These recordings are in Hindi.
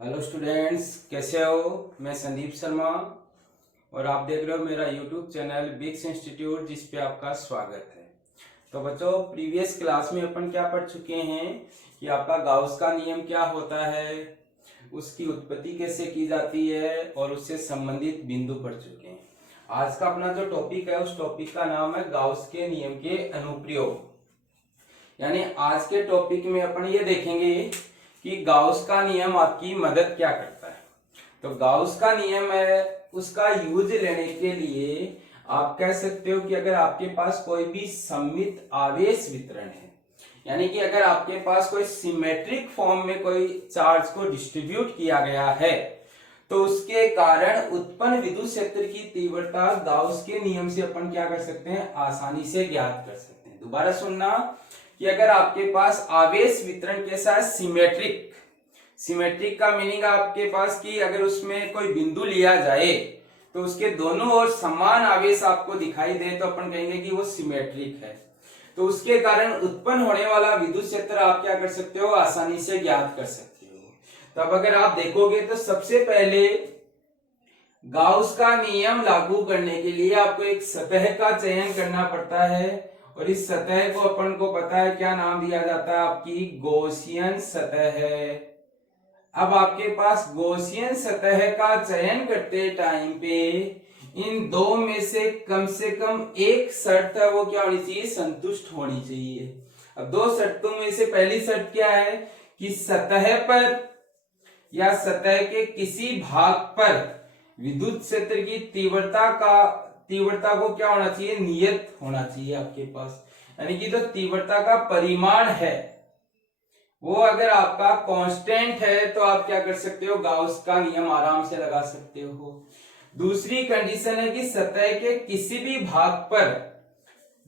हेलो स्टूडेंट्स, कैसे हो। मैं संदीप शर्मा और आप देख रहे हो मेरा यूट्यूब चैनल बिग्स इंस्टीट्यूट, जिस पे आपका स्वागत है। तो बच्चों, प्रीवियस क्लास में अपन क्या पढ़ चुके हैं कि आपका गाउस का नियम क्या होता है, उसकी उत्पत्ति कैसे की जाती है और उससे संबंधित बिंदु पढ़ चुके हैं। आज का अपना जो टॉपिक है उस टॉपिक का नाम है गाउस के नियम के अनुप्रयोग। यानी आज के टॉपिक में अपन ये देखेंगे कि गाउस का नियम आपकी मदद क्या करता है। तो गाउस का नियम है, उसका यूज लेने के लिए आप कह सकते हो कि अगर आपके पास कोई भी सममित आवेश वितरण है, यानी कि अगर आपके पास कोई सिमेट्रिक फॉर्म में कोई चार्ज को डिस्ट्रीब्यूट किया गया है, तो उसके कारण उत्पन्न विद्युत क्षेत्र की तीव्रता गाउस के नियम से अपन क्या कर सकते हैं, आसानी से ज्ञात कर सकते हैं। दोबारा सुनना कि अगर आपके पास आवेश वितरण कैसा है, सिमेट्रिक। सिमेट्रिक का मीनिंग आपके पास कि अगर उसमें कोई बिंदु लिया जाए तो उसके दोनों ओर समान आवेश आपको दिखाई दे तो अपन कहेंगे कि वो सिमेट्रिक है। तो उसके कारण उत्पन्न होने वाला विद्युत क्षेत्र आप क्या कर सकते हो, आसानी से ज्ञात कर सकते हो। तो अब अगर आप देखोगे तो सबसे पहले गाउस का नियम लागू करने के लिए आपको एक सतह का चयन करना पड़ता है, और इस सतह को अपन को पता है क्या नाम दिया जाता है, आपकी गॉसियन सतह है। अब आपके पास गॉसियन सतह का चयन करते टाइम पे इन दो में से कम एक शर्त है, वो क्या होनी चाहिए, संतुष्ट होनी चाहिए। अब दो शर्तों में से पहली शर्त क्या है कि सतह पर या सतह के किसी भाग पर विद्युत क्षेत्र की तीव्रता को क्या होना चाहिए, नियत होना चाहिए आपके पास। यानी कि जो तीव्रता का परिमाण है वो अगर आपका कांस्टेंट है तो आप क्या कर सकते हो, गाउस का नियम आराम से लगा सकते हो। दूसरी कंडीशन है कि सतह के किसी भी भाग पर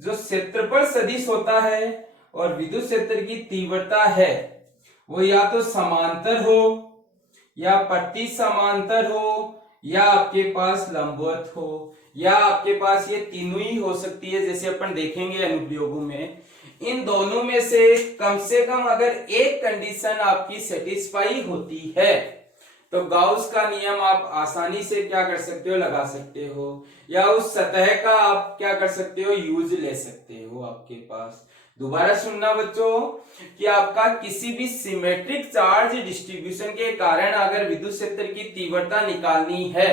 जो क्षेत्रफल सदिश होता है और विद्युत क्षेत्र की तीव्रता है वो या तो समांतर हो या प्रति समांतर हो या आपके पास लंबवत हो, या आपके पास ये तीनों ही हो सकती है, जैसे अपन देखेंगे अनुप्रयोगों में। इन दोनों में से कम अगर एक कंडीशन आपकी सेटिस्फाई होती है तो गाउस का नियम आप आसानी से क्या कर सकते हो, लगा सकते हो, या उस सतह का आप क्या कर सकते हो, यूज ले सकते हो आपके पास। दोबारा सुनना बच्चों कि आपका किसी भी सिमेट्रिक चार्ज डिस्ट्रीब्यूशन के कारण अगर विद्युत क्षेत्र की तीव्रता निकालनी है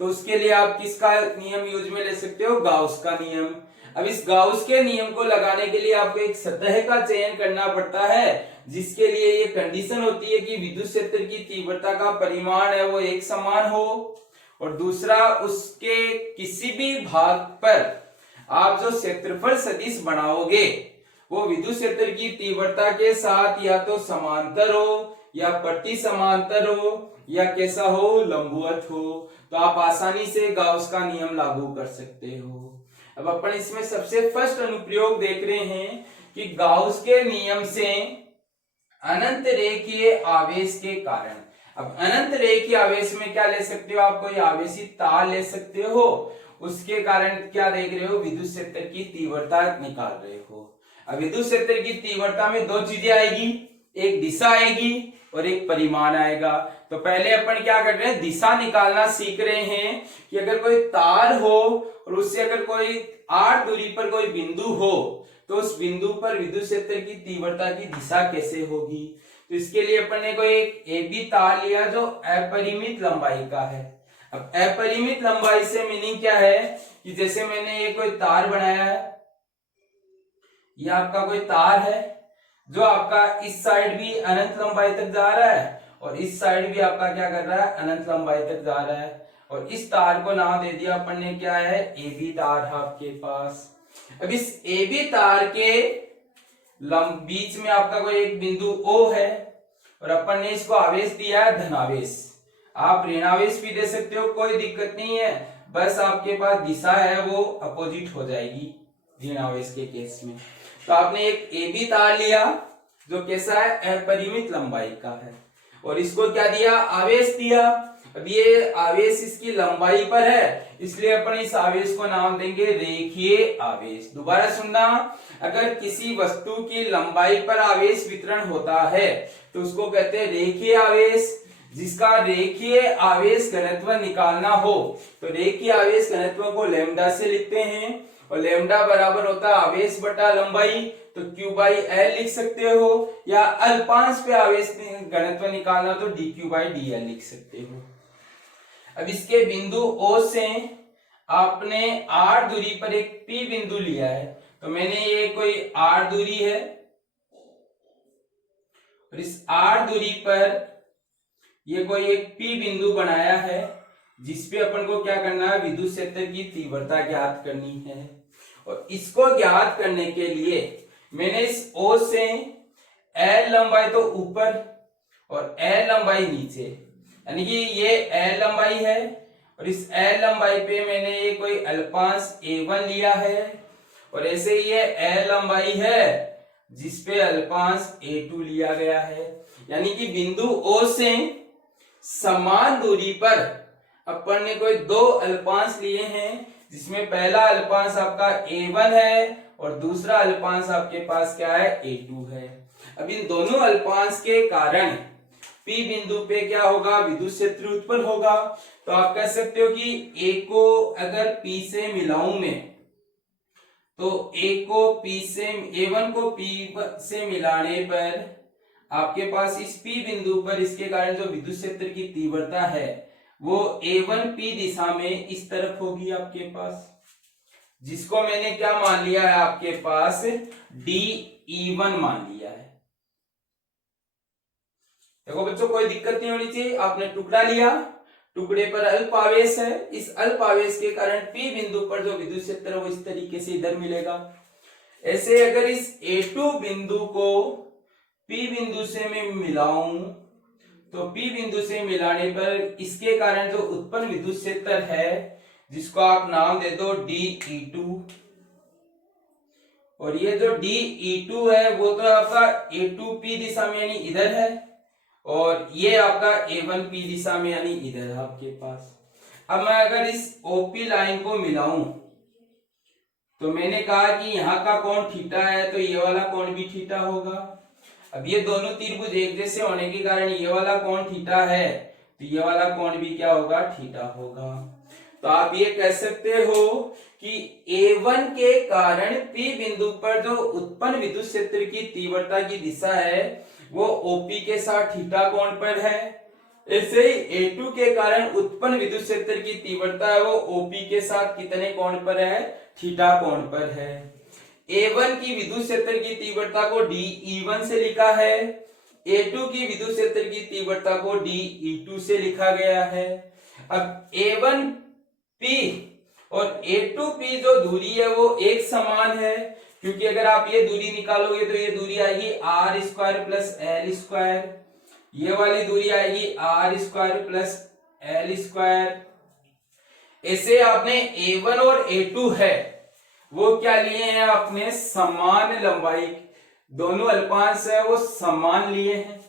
तो उसके लिए आप किसका नियम यूज में ले सकते हो, गाउस का नियम। अब इस गाउस के नियम को लगाने के लिए आपको एक सतह का चयन करना पड़ता है, जिसके लिए ये कंडीशन होती है कि विद्युत क्षेत्र की तीव्रता का परिमाण है वो एक समान हो, और दूसरा उसके किसी भी भाग पर आप जो क्षेत्रफल सदिश बनाओगे वो विद्युत क्षेत्र की तीव्रता के साथ या तो समांतर हो या प्रति समांतर हो या कैसा हो, लंबवत हो। तो आप आसानी से गाउस का नियम लागू कर सकते हो। अब अपन इसमें सबसे फर्स्ट अनुप्रयोग देख रहे हैं कि गाउस के नियम से अनंत रेखीय आवेश के कारण। अब अनंत रेखीय आवेश में क्या ले सकते हो, आप कोई आवेशित तार ले सकते हो, उसके कारण क्या देख रहे हो, विद्युत क्षेत्र की तीव्रता निकाल रहे हो। अब विद्युत क्षेत्र की तीव्रता में दो चीजें आएगी, एक दिशा आएगी और एक परिमाण आएगा। तो पहले अपन क्या कर रहे हैं, दिशा निकालना सीख रहे हैं कि अगर कोई तार हो और उससे अगर कोई r दूरी पर कोई बिंदु हो तो उस बिंदु पर विद्युत क्षेत्र की तीव्रता की दिशा कैसे होगी। तो इसके लिए अपन ने कोई एक AB तार लिया जो अपरिमित लंबाई का है। अब अपरिमित लंबाई से मीनिंग क्या है कि जैसे मैंने ये कोई तार बनाया है, ये आपका कोई तार है जो आपका इस साइड भी अनंत लंबाई तक जा रहा है और इस साइड भी आपका क्या कर रहा है, अनंत लंबाई तक जा रहा है, और इस तार को नाम दे दिया अपन ने क्या है, AB तार है आपके पास। अब इस AB तार के बीच में आपका कोई एक बिंदु O है और अपन ने इसको आवेश दिया है धनावेश। आप ऋणावेश भी दे सकते हो, कोई दिक्कत नहीं है, बस आपके पास दिशा है वो अपोजिट हो जाएगी ऋणावेश के केस में। तो आपने एक AB तार लिया जो कैसा है, अपरिमित लंबाई का है, और इसको क्या दिया, आवेश दिया। अब ये आवेश इसकी लंबाई पर है, इसलिए अपन इस आवेश को नाम देंगे रेखीय आवेश। दोबारा सुनना, अगर किसी वस्तु की लंबाई पर आवेश वितरण होता है तो उसको कहते हैं रेखीय आवेश, जिसका रेखीय आवेश घनत्व निकालना हो, तो रेखीय आवेश घनत्व को लैम्डा से लिखते हैं और लैम्डा बराबर होता है आवेश बटा लंबाई, तो Q बाई एल लिख सकते हो, या अल्पांश पे आवेश घनत्व निकालना तो dQ बाई dl लिख सकते हो। अब इसके बिंदु O से आपने R दूरी पर एक P बिंदु लिया है, तो मैंने ये कोई R दूरी है और इस R दूरी पर ये कोई एक P बिंदु बनाया है, जिसपे अपन को क्या करना है, विद्युत क्षेत्र की तीव्रता ज्ञात करनी है। और इसको ज्ञात करने के लिए मैंने इस O से L लंबाई तो ऊपर और L लंबाई नीचे, यानी कि ये L लंबाई है और इस L लंबाई पे मैंने ये कोई अल्पांश A1 लिया है, और ऐसे ये L लंबाई है जिसपे अल्पांश A2 लिया गया है। यानी कि बिंदु O से समान दूरी पर अपन ने कोई दो अल्पांश लिए हैं, जिसमें पहला अल्पांश आपका A1 है और दूसरा अल्पांश आपके पास क्या है, A2 है। अब इन दोनों अल्पांश के कारण P बिंदु पे क्या होगा, विद्युत क्षेत्र उत्पन्न होगा। तो आप कह सकते हो कि A को अगर P से मिलाऊं मैं, तो A1 को P से मिलाने पर आपके पास इस P बिंदु पर इसके कारण जो विद्युत क्षेत्र की तीव्रता है वो A1P दिशा में इस तरफ होगी आपके पास, जिसको मैंने क्या मान लिया है आपके पास, DE1 मान लिया है। देखो बच्चों, कोई दिक्कत नहीं होनी चाहिए। आपने टुकड़ा लिया, टुकड़े पर अल्प आवेश है, इस अल्प आवेश के कारण P बिंदु पर जो विद्युत क्षेत्र है वो इस तरीके से इधर मिलेगा। ऐसे अगर इस A2 बिंदु को P बिंदु से मैं मिलाऊं, तो P बिंदु से मिलाने पर इसके कारण जो उत्पन्न विद्युत क्षेत्र है, जिसको आप नाम दे दो DE2, और ये जो DE2 है वो तो आपका A2P दिशा में यानी इधर है, और ये आपका A1P दिशा में यानी इधर है आपके पास। अब मैं अगर इस OP लाइन को मिलाऊं, तो मैंने कहा कि यहाँ का कोण थीटा है, तो ये वाला कोण भी थीटा होगा। अब ये दोनों त्रिभुज एक जैसे होने के कारण ये वाला कोण थीटा है, तो ये वाला कोण भी क्या होगा, थीटा होगा। तो आप ये कह सकते हो कि A1 के कारण P बिंदु पर जो उत्पन्न विद्युत क्षेत्र की तीव्रता की दिशा है वो OP के साथ थीटा कोण पर है। ऐसे ही A2 के कारण उत्पन्न विद्युत क्षेत्र की तीव्रता है वो OP के साथ कितने कोण पर है, थीटा कोण पर है। A1 की विद्युत क्षेत्र की तीव्रता को DE1 से लिखा है, A2 की विद्युत क्षेत्र की तीव्रता को DE2 से लिखा गया है। अब A1P और A2P जो दूरी है वो एक समान है, क्योंकि अगर आप ये दूरी निकालोगे तो ये दूरी आएगी R² प्लस L², ये वाली दूरी आएगी R² प्लस L²। ऐसे आपने A1 और A2 है वो क्या लिए हैं आपने, समान लंबाई, दोनों अल्पांश है वो समान लिए हैं,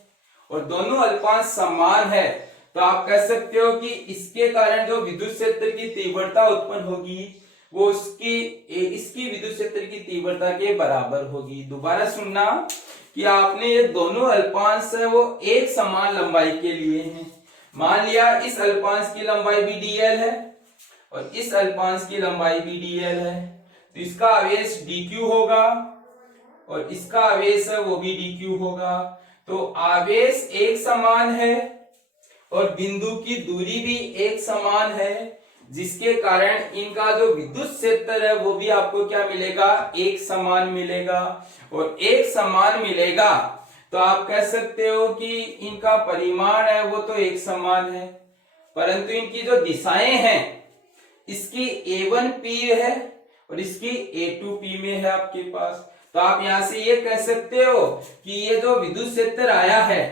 और दोनों अल्पांश समान है तो आप कह सकते हो कि इसके कारण जो विद्युत क्षेत्र की तीव्रता उत्पन्न होगी वो इसकी विद्युत क्षेत्र की तीव्रता के बराबर होगी। दोबारा सुनना कि आपने ये दोनों अल्पांश है वो एक समान लंबाई के लिए हैं। मान लिया इस अल्पांश की लंबाई भी dl है और इस अल्पांश की लंबाई भी dl है, तो इसका आवेश dq होगा और इसका आवेश है वो भी dq होगा। तो आवेश एक समान है और बिंदु की दूरी भी एक समान है, जिसके कारण इनका जो विद्युत क्षेत्र है वो भी आपको क्या मिलेगा, एक समान मिलेगा। और एक समान मिलेगा तो आप कह सकते हो कि इनका परिमाण है वो तो एक समान है, परंतु इनकी जो दिशाएं हैं, इसकी A1P है और इसकी A2P में है आपके पास। तो आप यहां से ये कह सकते हो कि ये जो विद्युत क्षेत्र आया है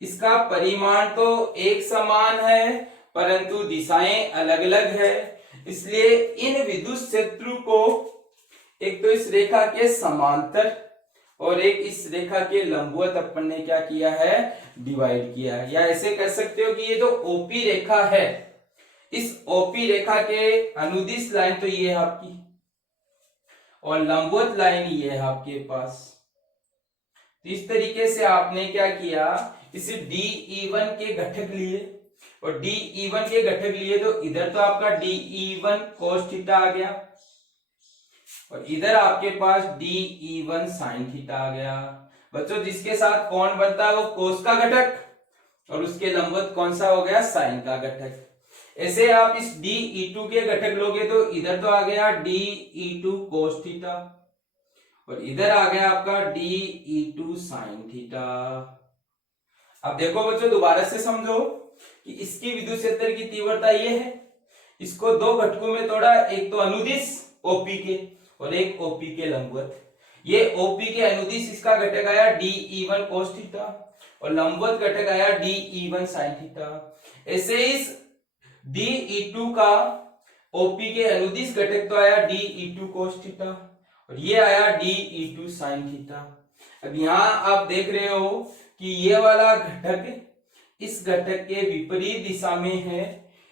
इसका परिमाण तो एक समान है परंतु दिशाएं अलग अलग है। इसलिए इन विद्युत क्षेत्र को एक तो इस रेखा के समांतर और एक इस रेखा के लंबवत अपन ने क्या किया है, डिवाइड किया है। या ऐसे कह सकते हो कि ये जो OP रेखा है, इस OP रेखा के अनुदिश लाइन तो ये है आपकी और लंबवत लाइन ये है आपके पास। तो इस तरीके से आपने क्या किया, इस DE1 के घटक लिए और DE1 के घटक लिए, तो इधर तो आपका DE1 cos थीटा आ गया और इधर आपके पास DE1 sin थीटा आ गया। बच्चों जिसके साथ कोण बनता है वो cos का घटक और उसके लंबवत कौन सा हो गया, sin का घटक। ऐसे आप इस DE2 के घटक लोगे तो इधर तो आ गया DE2 cos थीटा और इधर आ गया आपका DE2 sin थीटा। अब देखो बच्चों दोबारा से समझो कि इसकी विद्युत क्षेत्र की तीव्रता ये है, इसको दो घटकों में तोड़ा, एक तो अनुदिश OP के और एक OP के लंबवत। ये OP के अनुदिश इसका घटक आया DE1 cos थीटा और लंबवत घटक आया DE1 sin थीटा। ऐसे इस DE2 का OP के अनुदिश घटक तो आया DE2 cos थीटा और ये आया DE2 sin थीटा। अब यहां आप देख रहे हो कि ये वाला घटक इस घटक के विपरीत दिशा में है,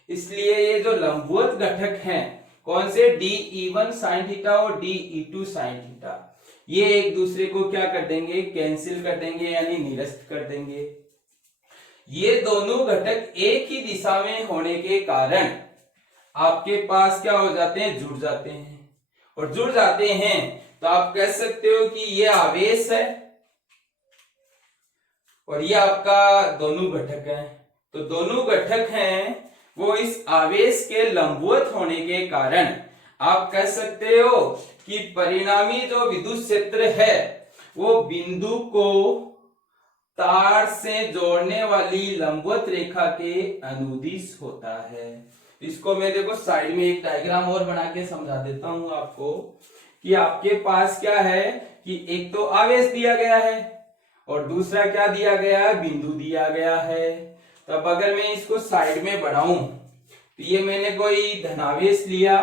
इसलिए ये जो लंबवत घटक हैं कौन से, DE1 sin थीटा और DE2 sin थीटा, ये एक दूसरे को क्या कर देंगे, कैंसिल कर देंगे यानी निरस्त कर देंगे। ये दोनों घटक एक ही दिशा में होने के कारण आपके पास क्या हो जाते हैं, जुड़ जाते हैं और जुड़ जाते हैं तो आप कह सकते हो कि ये आवेश है और ये आपका दोनों घटक है। तो दोनों घटक हैं वो इस आवेश के लंबवत होने के कारण आप कह सकते हो कि परिणामी जो विद्युत क्षेत्र है वो बिंदु को तार से जोड़ने वाली लंबवत रेखा के अनुदिश होता है। इसको मैं देखो साइड में एक डायग्राम और बना के समझा देता हूं आपको कि आपके पास क्या है कि एक तो आवेश दिया गया है और दूसरा क्या दिया गया है, बिंदु दिया गया है। तो अब अगर मैं इसको साइड में बढ़ाऊं तो ये मैंने कोई धनावेश लिया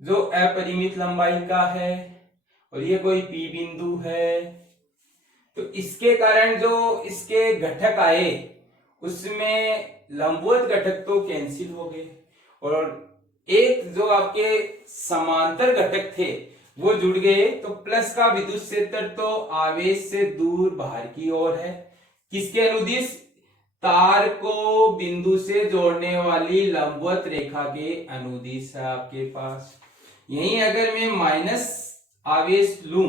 जो अपरिमित लंबाई का है और ये कोई P बिंदु है, तो इसके कारण जो इसके घटक आए उसमें लंबवत घटक तो कैंसिल हो गए और एक जो आपके समांतर घटक थे वो जुड़ गए। तो प्लस का विद्युत क्षेत्र तो आवेश से दूर बाहर की ओर है, किसके अनुदिश, तार को बिंदु से जोड़ने वाली लंबवत रेखा के अनुदिश है आपके पास। यहीं अगर मैं माइनस आवेश लूं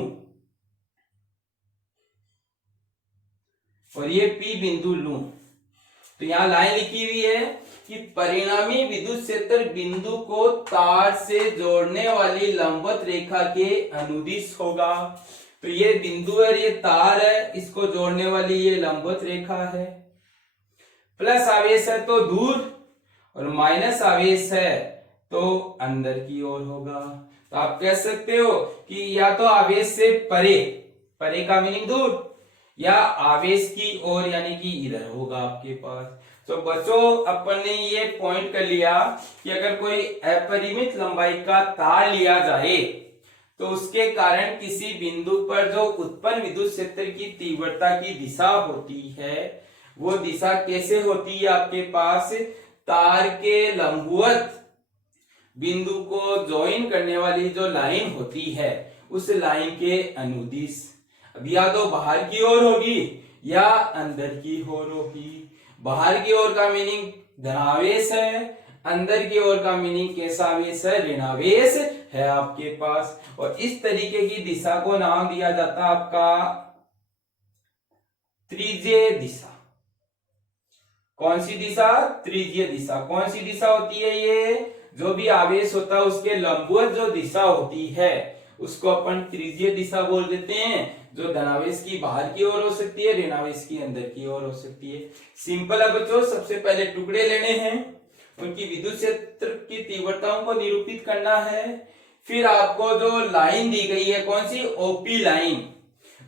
और ये P बिंदु लूं तो यहां लाइन लिखी हुई है कि परिणामी विद्युत क्षेत्र बिंदु को तार से जोड़ने वाली लंबवत रेखा के अनुदिश होगा। तो ये बिंदु है, ये तार है, इसको जोड़ने वाली ये लंबवत रेखा है। प्लस आवेश है तो दूर और माइनस आवेश है तो अंदर की ओर होगा। तो आप कह सकते हो कि या तो आवेश से परे, परे का मीनिंग दूर, या आवेश की ओर यानी कि इधर होगा आपके पास। तो बच्चों अपन ने ये पॉइंट कर लिया कि अगर कोई अपरिमित लंबाई का तार लिया जाए तो उसके कारण किसी बिंदु पर जो उत्पन्न विद्युत क्षेत्र की तीव्रता की दिशा होती है वो दिशा कैसे होती है आपके पास, तार के लंबवत बिंदु को ज्वाइन करने वाली जो लाइन होती है उस लाइन के अनुदिश। अब या तो बाहर की ओर होगी या अंदर की ओर होगी। बाहर की ओर का मीनिंग धनावेश है, अंदर की ओर का मीनिंग कैसा आवेश है, ऋणावेश है आपके पास। और इस तरीके की दिशा को नाम दिया जाता है आपका त्रिज्यीय दिशा। कौन सी दिशा, त्रिज्यीय दिशा। कौन सी दिशा होती है, ये जो भी आवेश होता है उसके लंबवत जो दिशा होती है उसको अपन त्रिज्यीय दिशा बोल देते हैं, जो धनावेश की बाहर की ओर हो सकती है, ऋणावेश की अंदर की ओर हो सकती है। सिंपल है बच्चों, सबसे पहले टुकड़े लेने हैं, उनकी विद्युत क्षेत्र की तीव्रताओं को निरूपित करना है, फिर आपको जो लाइन दी गई है कौन सी, ओपी लाइन,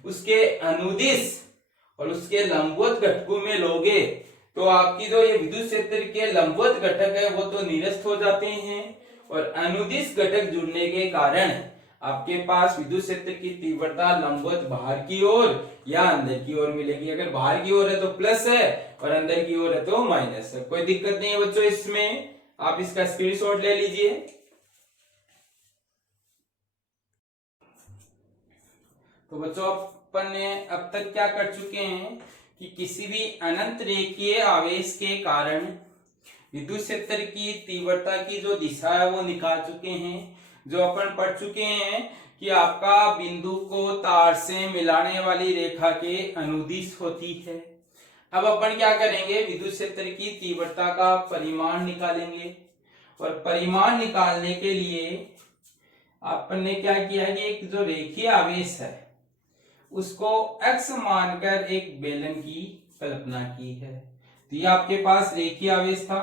उसके अनुदिश और उसके लंबवत घटकों में लोगे तो आपकी जो ये विद्युत क्षेत्र के लंबवत घटक है वो तो निरस्त हो जाते हैं और अनुदिश घटक जुड़ने के कारण आपके पास विद्युत क्षेत्र की तीव्रता लंबवत बाहर की ओर या अंदर की ओर मिलेगी। अगर बाहर की ओर है तो प्लस है और अंदर की ओर है तो माइनस है। कोई दिक्कत नहीं है बच्चों इसमें, आप इसका स्क्रीनशॉट ले लीजिए। तो बच्चों अपन ने अब तक क्या कर चुके हैं कि किसी भी अनंत रेखीय आवेश के कारण विद्युत क्षेत्र की तीव्रता की जो दिशा है वो निकाल चुके हैं। जो अपन पढ़ चुके हैं कि आपका बिंदु को तार से मिलाने वाली रेखा के अनुदिश होती है। अब अपन क्या करेंगे, विद्युत क्षेत्र की तीव्रता का परिमाण निकालेंगे और परिमाण निकालने के लिए अपन ने क्या किया है कि एक जो रेखीय आवेश है उसको x मानकर एक बेलन की कल्पना की है। तो ये आपके पास रेखीय आवेश था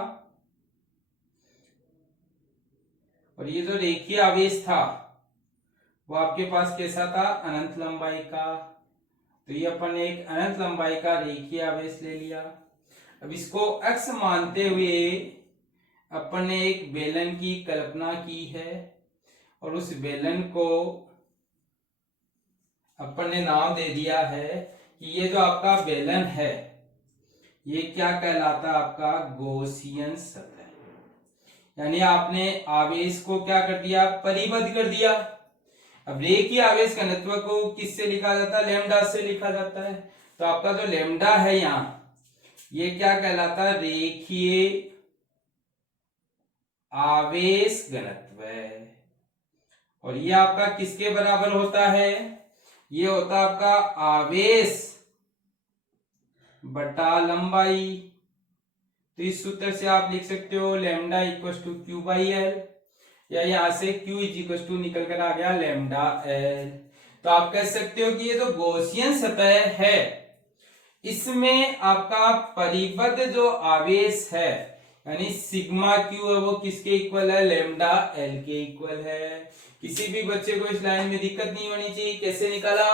और ये जो रेखीय आवेश था वो आपके पास कैसा था, अनंत लंबाई का। तो ये अपन ने एक अनंत लंबाई का रेखीय आवेश ले लिया। अब इसको x मानते हुए अपन ने एक बेलन की कल्पना की है और उस बेलन को अपन ने नाम दे दिया है कि ये जो आपका बेलन है ये क्या कहलाता है, आपका गॉसियन सतह। यानी आपने आवेश को क्या कर दिया, परिबद्ध कर दिया। अब रेखीय आवेश घनत्व को किससे लिखा जाता है, लैम्डा से लिखा जाता है। तो आपका जो लैम्डा है यहाँ ये क्या कहलाता है, रेखीय आवेश घनत्व है। और ये आपका किसके बराबर होता है, ये होता है आपका आवेश बटा लंबाई। तो इस सूत्र से आप लिख सकते हो lambda equal to Q by L, या यहां से Q इज इक्वल टू निकल कर आ गया लैम्डा एल। तो आप कह सकते हो कि ये जो गॉसियन सतह है इसमें आपका परिबद्ध जो आवेश है यानी सिग्मा क्यू है वो किसके इक्वल है, लैम्डा एल के इक्वल है। किसी भी बच्चे को इस लाइन में दिक्कत नहीं होनी चाहिए। कैसे निकाला,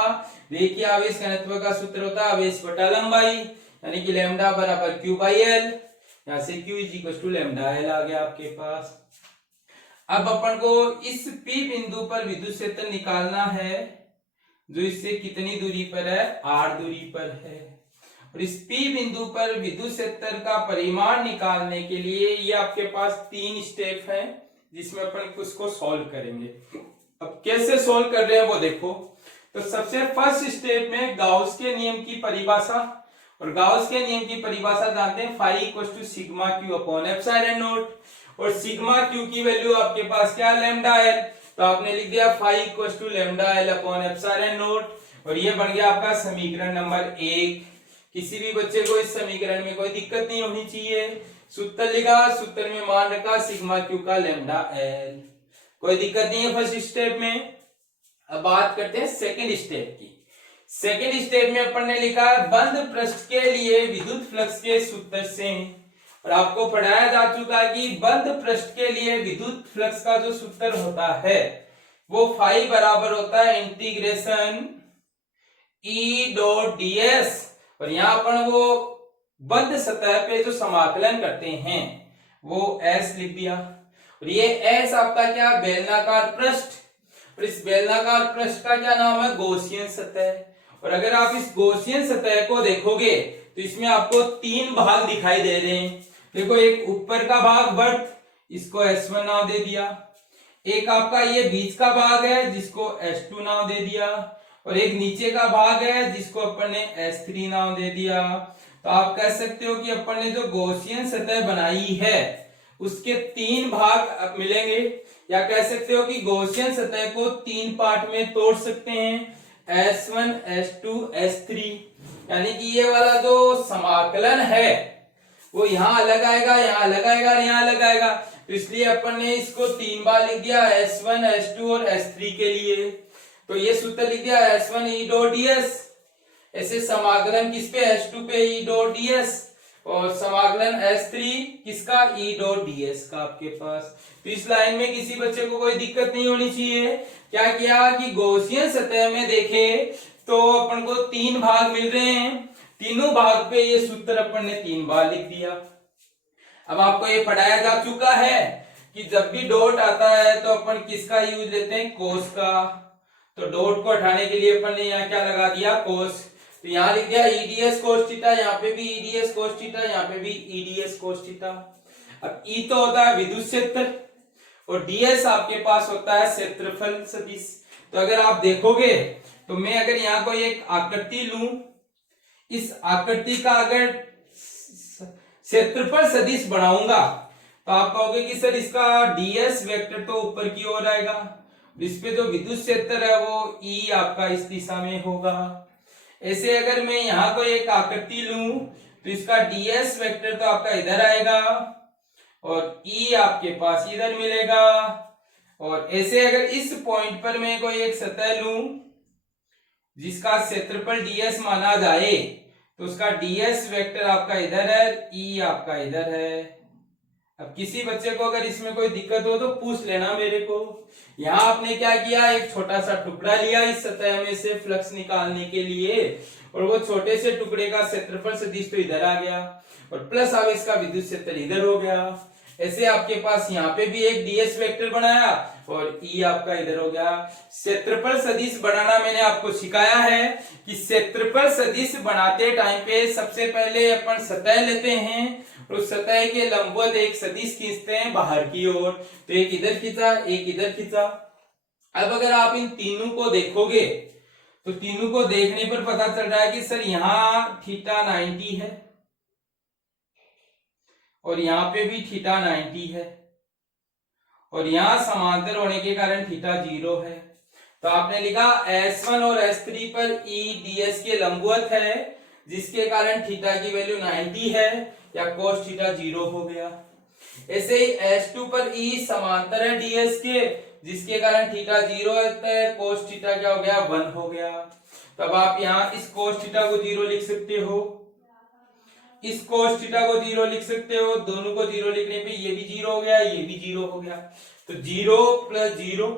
रेखीय आवेश घनत्व का सूत्र होता है आवेश बटा लंबाई, यानी कि लैम्डा बराबर क्यू बाई एल। यहां से Q is equal to lambda L आ गया आपके पास। अब अपन को इस P बिंदु पर विद्युत क्षेत्र निकालना है जो इससे कितनी दूरी पर है, r दूरी पर है। और इस P बिंदु पर विद्युत क्षेत्र का परिमाण निकालने के लिए ये आपके पास 3 स्टेप है जिसमें अपन उसको सॉल्व करेंगे। अब कैसे सॉल्व कर रहे हैं वो देखो। तो सबसे फर्स्ट स्टेप में गाउस के नियम की परिभाषा, और गाउस के नियम की परिभाषा जानते हैं, phi equal to sigma Q upon epsilon naught. और सिग्मा क्यू की वैल्यू आपके पास क्या है, लैम्डा एल। तो आपने लिख दिया phi equal to lambda L upon epsilon naught. और ये बन गया आपका समीकरण नंबर 1। किसी भी बच्चे को इस समीकरण में कोई दिक्कत नहीं होनी चाहिए। सूत्र लिखा, सूत्र में मान रखा सिग्मा क्यू का लैम्डा एल, कोई दिक्कत नहीं है फर्स्ट स्टेप में। अब बात करते हैं सेकंड स्टेप की। सेकंड स्टेप में अपन ने लिखा है बंद पृष्ठ के लिए विद्युत फ्लक्स के सूत्र से, और आपको पढ़ाया जा चुका है कि बंद पृष्ठ के लिए विद्युत फ्लक्स का जो सूत्र होता है वो फाई बराबर होता है इंटीग्रेशन ई डॉट डीएस। और यहां अपन वो बंद सतह पे जो समाकलन करते हैं वो S लिख दिया। और ये S आपका क्या, बेलनाकार पृष्ठ, और इस बेलनाकार पृष्ठ का क्या नाम है, गॉसियन सतह। और अगर आप इस गॉसियन सतह को देखोगे तो इसमें आपको 3 भाग दिखाई दे रहे हैं। देखो, एक ऊपर का भाग वर्त, इसको S1 नाम दे दिया। एक आपका ये बीच का भाग है जिसको S2 नाम दे दिया, और एक नीचे का भाग है जिसको अपन ने S3 नाम दे दिया। तो आप कह सकते हो कि अपन ने जो गॉसियन सतह बनाई है उसके 3 भाग मिलेंगे, या कह सकते हो कि गॉसियन सतह को 3 पार्ट में तोड़ सकते हैं, S1, S2, S3। यानी कि ये वाला जो समाकलन है वो यहाँ अलग आएगा, यहाँ अलग आएगा और यहाँ अलग आएगा। तो इसलिए अपन ने इसको 3 बार लिख दिया, S1, S2 और S3 के लिए। तो ये सूत्र लिख दिया S1 E डॉट ds, ऐसे समाकलन किस पे, S2 पे E डॉट ds, और समाकलन S3 किसका, E डॉट ds का आपके पास। तो इस लाइन में किसी बच्चे को कोई दिक्कत नहीं होनी चाहिए। क्या किया कि गॉसियन सतह में देखे तो अपन को 3 भाग मिल रहे हैं, तीनों भाग पे ये सूत्र अपन ने 3 बार लिख दिया। अब आपको ये पढ़ाया जा चुका है कि जब भी डॉट आता है तो अपन किसका यूज लेते हैं, कोस का। तो डॉट को हटाने के लिए अपन ने यहाँ क्या लगा दिया, कोस। तो यहाँ लिख दिया ईडीएस कोस थीटा, यहाँ पे भी ईडीएस कोस थीटा, यहाँ पे भी ईडीएस कोस थीटा। अब ई तो होता है विद्युत क्षेत्र और डीएस आपके पास होता है क्षेत्रफल सदिश। तो अगर आप देखोगे तो मैं अगर यहाँ कोई एक आकृति लूं, इस आकृति का अगर क्षेत्रफल सदिश बनाऊंगा तो आप कहोगे कि सर इसका ds वेक्टर तो ऊपर की ओर आएगा, इस पे जो विद्युत क्षेत्र है वो E आपका इस दिशा में होगा। ऐसे अगर मैं यहाँ कोई एक आकृति लूं तो इसका ds वेक्टर तो आपका इधर आएगा और E आपके पास इधर मिलेगा। और ऐसे अगर इस पॉइंट पर मैं कोई एक सतह लूं जिसका क्षेत्रफल ds माना जाए तो उसका ds वेक्टर आपका इधर है, E आपका इधर है। अब किसी बच्चे को अगर इसमें कोई दिक्कत हो तो पूछ लेना मेरे को। यहाँ आपने क्या किया, एक छोटा सा टुकड़ा लिया इस सतह में से फ्लक्स निकालने के लिए, और वो छोटे से टुकड़े का क्षेत्रफल सदिश तो इधर आ गया और प्लस अब इसका विद्युत क्षेत्र इधर हो गया। ऐसे आपके पास यहाँ पे भी एक ds वेक्टर बनाया और E आपका इधर हो गया। क्षेत्रफल सदिश बनाना मैंने आपको सिखाया है कि क्षेत्रफल सदिश बनाते टाइम पे सबसे पहले अपन सतह लेते हैं और उस सतह के लंबवत एक सदिश खींचते हैं बाहर की ओर। तो एक इधर खींचा, एक इधर खींचा। अब अगर आप इन तीनों को देखोगे तो तीनों को देखने पर पता चल रहा है कि सर यहाँ थीटा 90 है और यहाँ पे भी थीटा 90 है और यहाँ समांतर होने के कारण थीटा 0 है। तो आपने लिखा S1 और S3 पर E ds के लंबवत है जिसके कारण थीटा की वैल्यू 90 है या cos थीटा 0 हो गया। ऐसे ही S2 पर E समांतर है ds के जिसके कारण थीटा 0 होता है, cos थीटा क्या हो गया 1 हो गया। तब आप यहाँ इस cos थीटा को 0 लिख सकते हो, इस cos थीटा को 0 लिख सकते हो। दोनों को 0 लिखने पे ये भी 0 हो गया, ये भी 0 हो गया। तो 0 प्लस 0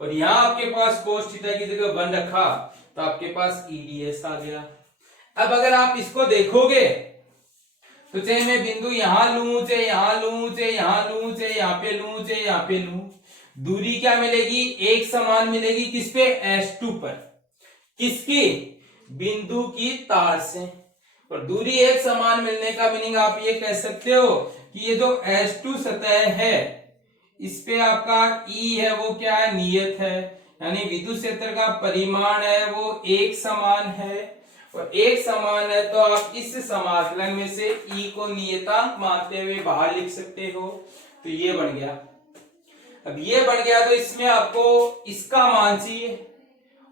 और यहाँ आपके पास cos थीटा की जगह 1 रखा तो आपके पास E ds आ गया। अब अगर आप इसको देखोगे तो चाहे मैं बिंदु यहाँ लूं, चाहे यहाँ लूं, चाहे यहाँ लूं, चाहे यहाँ पे लूं, चाहे यहाँ पे लूं, दूरी क्या मिलेगी, एक समान मिलेगी। किस पे, S2 पर। किसकी, बिंदु की तार से। और दूरी एक समान मिलने का मीनिंग आप ये कह सकते हो कि ये जो S2 सतह है इस पे आपका E है वो क्या है, नियत है, यानी विद्युत क्षेत्र का परिमाण है वो एक समान है। और एक समान है तो आप इस समाकलन में से E को नियतांक मानते हुए बाहर लिख सकते हो। तो ये बन गया। अब ये बन गया तो इसमें आपको इसका मान चाहिए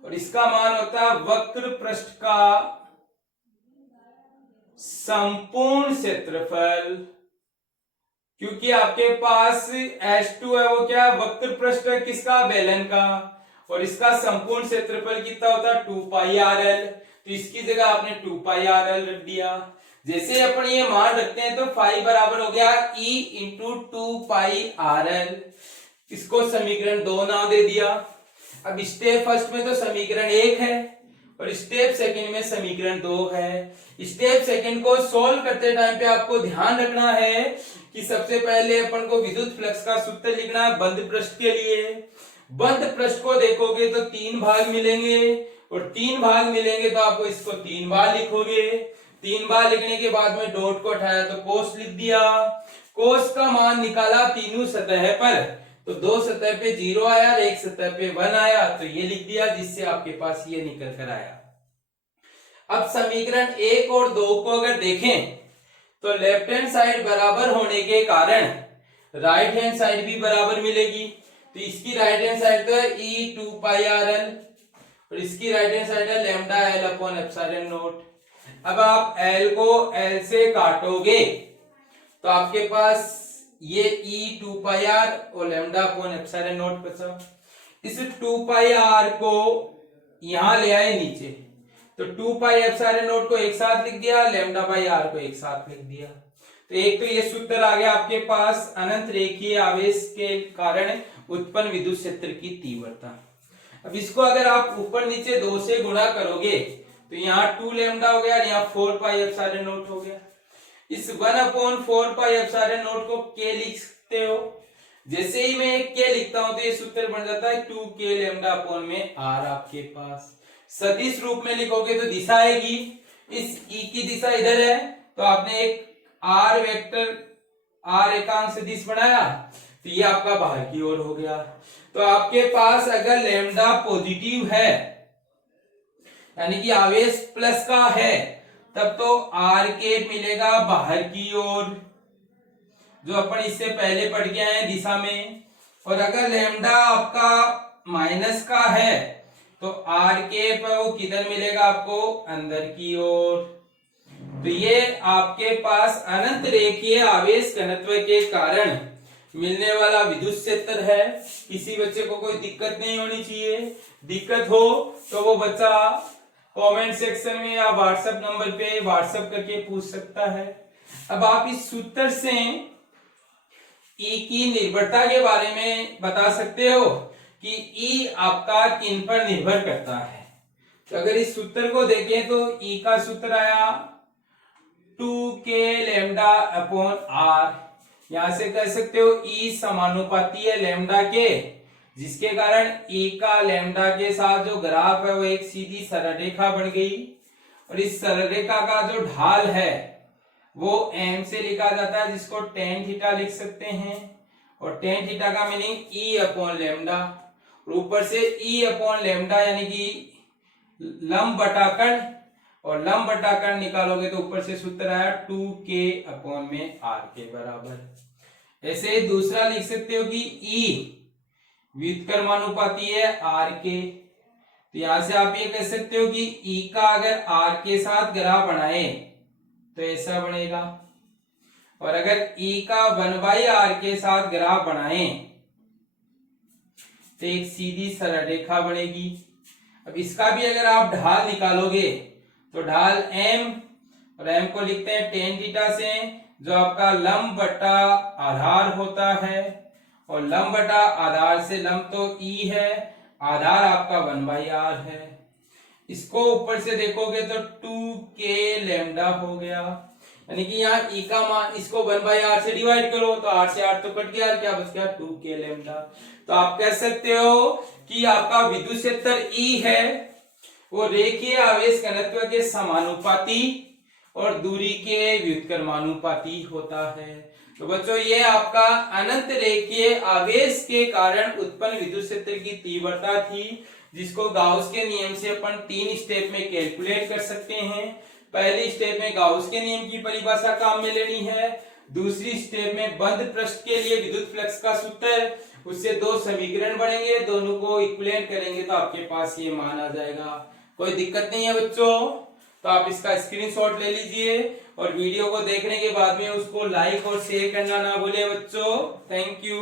और इसका मान होता है वक्र पृष्ठ का संपूर्ण क्षेत्रफल। क्योंकि आपके पास S2 है वो क्या, वक्र पृष्ठ है किसका, बेलन का, और इसका संपूर्ण क्षेत्रफल कितना होता है 2 पाई RL। तो इसकी जगह आपने 2 पाई RL रख दिया। जैसे अपन ये मान रखते हैं तो फाई बराबर हो गया E इंटू 2 पाई RL। इसको समीकरण 2 नाम दे दिया। अब स्टेप फर्स्ट में तो समीकरण 1 है और स्टेप सेकंड में समीकरण 2 है। स्टेप सेकंड को सोल्व करते टाइम पे आपको ध्यान रखना है कि सबसे पहले अपन को विद्युत फ्लक्स का सूत्र लिखना है बंद पृष्ठ के लिए। बंद पृष्ठ को देखोगे तो 3 भाग मिलेंगे और 3 भाग मिलेंगे तो आपको इसको 3 बार लिखोगे। 3 बार लिखने के बाद में डॉट को हटाया तो कोस लिख दिया। कोस का मान निकाला तीनों सतह पर, तो 2 सतह पे 0 आया और 1 सतह पे 1 आया, तो ये लिख दिया जिससे आपके पास ये निकल कर आया। अब समीकरण 1 और 2 को अगर देखें तो लेफ्ट हैंड साइड बराबर होने के कारण राइट हैंड साइड भी बराबर मिलेगी। तो इसकी राइट हैंड साइड तो है E 2 पाई RL और इसकी राइट हैंड साइड है lambda L upon epsilon not. अब आप L को L से काटोगे तो आपके पास ये E 2 पाई R और लैम्डा अपॉन एप्सिलॉन नॉट बचा। इस 2 पाई R को यहां ले आए नीचे, तो 2 पाई एप्सिलॉन नॉट को एक साथ लिख दिया, लैम्डा बाई R को एक साथ लिख दिया। तो एक तो ये सूत्र आ गया आपके पास, अनंत रेखीय आवेश के कारण उत्पन्न विद्युत क्षेत्र की तीव्रता। अब इसको अगर आप ऊपर नीचे 2 से गुणा करोगे तो यहाँ 2 लैम्डा हो गया और यहाँ 4 पाई एप्सिलॉन नॉट हो गया। इस 1 अपॉन 4 पाई एप्सिलॉन नॉट को k लिख सकते हो। जैसे ही मैं k लिखता हूं तो ये सूत्र बन जाता है 2k लैम्डा अपॉन में r। आपके पास सदिश रूप में लिखोगे तो दिशा आएगी, इस E की दिशा इधर है तो आपने एक r वेक्टर r एकांक सदिश बनाया तो ये आपका बाहर की ओर हो गया। तो आपके पास अगर लैम्डा पॉजिटिव है यानी कि आवेश प्लस का है, तब तो आर के मिलेगा बाहर की ओर, जो अपन इससे पहले पढ़ के आए दिशा में। और अगर लैम्डा आपका माइनस का है तो आर के पर वो किधर मिलेगा आपको, अंदर की ओर। तो ये आपके पास अनंत रेखीय आवेश घनत्व के कारण मिलने वाला विद्युत क्षेत्र है। किसी बच्चे को कोई दिक्कत नहीं होनी चाहिए, दिक्कत हो तो वो बच्चा कमेंट सेक्शन में या व्हाट्सएप नंबर पे व्हाट्सएप करके पूछ सकता है। अब आप इस सूत्र से ई की निर्भरता के बारे में बता सकते हो कि ई आपका किन पर निर्भर करता है। तो अगर इस सूत्र को देखें तो ई का सूत्र आया 2k लैम्डा अपॉन आर। यहां से कह सकते हो ई समानुपाती है लैम्डा के, जिसके कारण ई का लैम्डा के साथ जो ग्राफ है वो एक सीधी सरल रेखा बन गई। और इस सरल रेखा का जो ढाल है वो एम से लिखा जाता है, जिसको टेन थीटा लिख सकते हैं। और टेन थीटा का मीनिंग ई अपॉन लैम्डा, और ऊपर से ई अपॉन लैम्डा यानी कि लंब बटा कर्ण, और लंब बटा कर्ण निकालोगे तो ऊपर से सूत्र आया 2k अपॉन में r के बराबर। ऐसे दूसरा लिख सकते हो कि E व्युत्क्रमानुपाती है r के। तो यहां से आप ये कह सकते हो कि E का अगर r के साथ ग्राफ बनाए तो ऐसा बनेगा, और अगर E का 1/r के साथ ग्राफ बनाए तो एक सीधी सरल रेखा बनेगी। अब इसका भी अगर आप ढाल निकालोगे तो ढाल m, और m को लिखते हैं टेन थीटा से, जो आपका लंब बटा आधार होता है, और लंब बटा आधार से लंब तो E है, आधार आपका 1/r है। इसको ऊपर से देखोगे तो 2k लैम्डा हो गया, यानी कि यहाँ E का मान, इसको 1/r से डिवाइड करो तो r से r तो कट गया, क्या बच गया 2k लैम्डा। तो आप कह सकते हो कि आपका विद्युत क्षेत्र E है वो रेखीय आवेश घनत्व के समानुपाती और दूरी के व्युत्क्रमानुपाती होता है। तो बच्चों ये आपका अनंत रेखीय आवेश के कारण उत्पन्न विद्युत क्षेत्र की तीव्रता थी, जिसको गाउस के नियम से अपन 3 स्टेप में कैलकुलेट कर सकते हैं। पहली स्टेप में गाउस के नियम की परिभाषा काम में लेनी है, दूसरी स्टेप में बंद पृष्ठ के लिए विद्युत फ्लक्स का सूत्र, उससे 2 समीकरण बनेंगे, दोनों को इक्विवेलेंट करेंगे तो आपके पास ये मान आ जाएगा। कोई दिक्कत नहीं है बच्चों, तो आप इसका स्क्रीनशॉट ले लीजिए, और वीडियो को देखने के बाद में उसको लाइक और शेयर करना ना भूलिए बच्चों। Thank you.